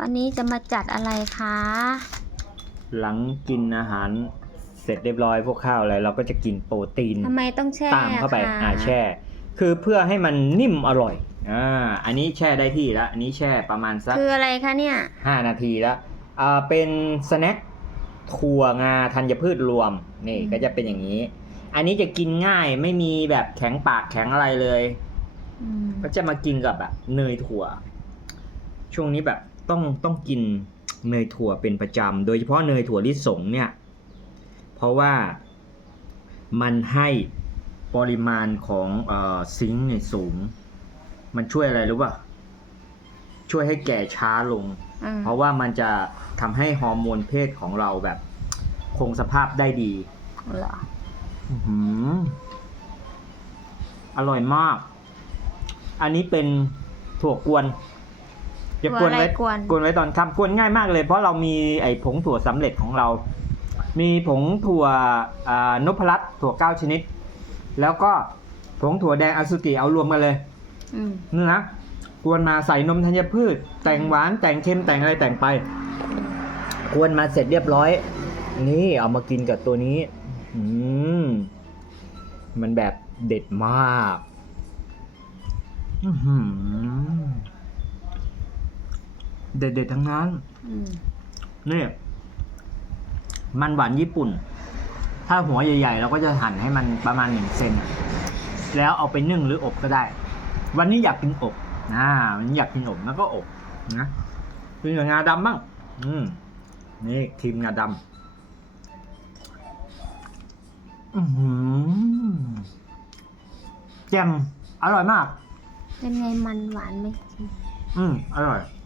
วันนี้จะมาจัดอะไรคะ หลังกินอาหารเสร็จเรียบร้อยพวกข้าวอะไรเราก็จะกินโปรตีนทำไมต้องแช่ตามเข้าไปคะอ่าแช่ คือเพื่อให้มันนิ่มอร่อยอ่าอันนี้แช่ได้ที่แล้วอันนี้แช่ประมาณสักคืออะไรคะเนี่ย5นาทีแล้วอ่าเป็นสแน็คถั่วงาธัญพืชรวมนี่อืมก็จะเป็นอย่างนี้ อันนี้จะกินง่ายไม่มีแบบแข็งปากแข็งอะไรเลยอืมก็จะมากินกับแบบเนยถั่ว ช่วงนี้แบบ ต้องต้องกินเนยถั่วเป็นประจำ โดยเฉพาะเนยถั่วลิสงเนี่ย เพราะว่ามันให้ปริมาณของเออซิงค์เนี่ยสูง มันช่วยอะไรรู้ป่ะ ช่วยให้แก่ช้าลงอืมเพราะว่ามันจะทำให้ฮอร์โมนเพศของเราแบบ คงสภาพได้ดีเหรออื้อหืออร่อยมาก อันนี้เป็นถั่วกวน จะกวนไว้กวนกวนไว้ตอนค่ำกวนง่ายมากเลย เพราะเรามีไอ้ผงถั่วสำเร็จของเรา มีผงถั่วอ่านพรัตน์ถั่วเก้าชนิด แล้วก็ผงถั่วแดงอสุจิเอารวมกันเลยอืมนี่นะกวนมาใส่นมธัญพืช แต่งหวานแต่งเค็มแต่งอะไรแต่งไปกวนมาเสร็จเรียบร้อย นี่เอามากินกับตัวนี้ อืมมันแบบเด็ดมาก อื้อหือ เด็ดๆทั้งนั้นอืมนี่มันหวานญี่ปุ่น ถ้าหัวใหญ่ๆเราก็จะหั่นให้มันประมาณหนึ่งเซนอะแล้วเอาไปนึ่งหรืออบก็ได้ วันนี้อยากกินอบนะวันนี้อยากกินอบแล้วก็อบนะกินกับงาดำบ้างอืมนี่ครีมงาดำอือหือแจ่มอร่อยมาก เป็นไงมันหวานไหมอืมอร่อยอ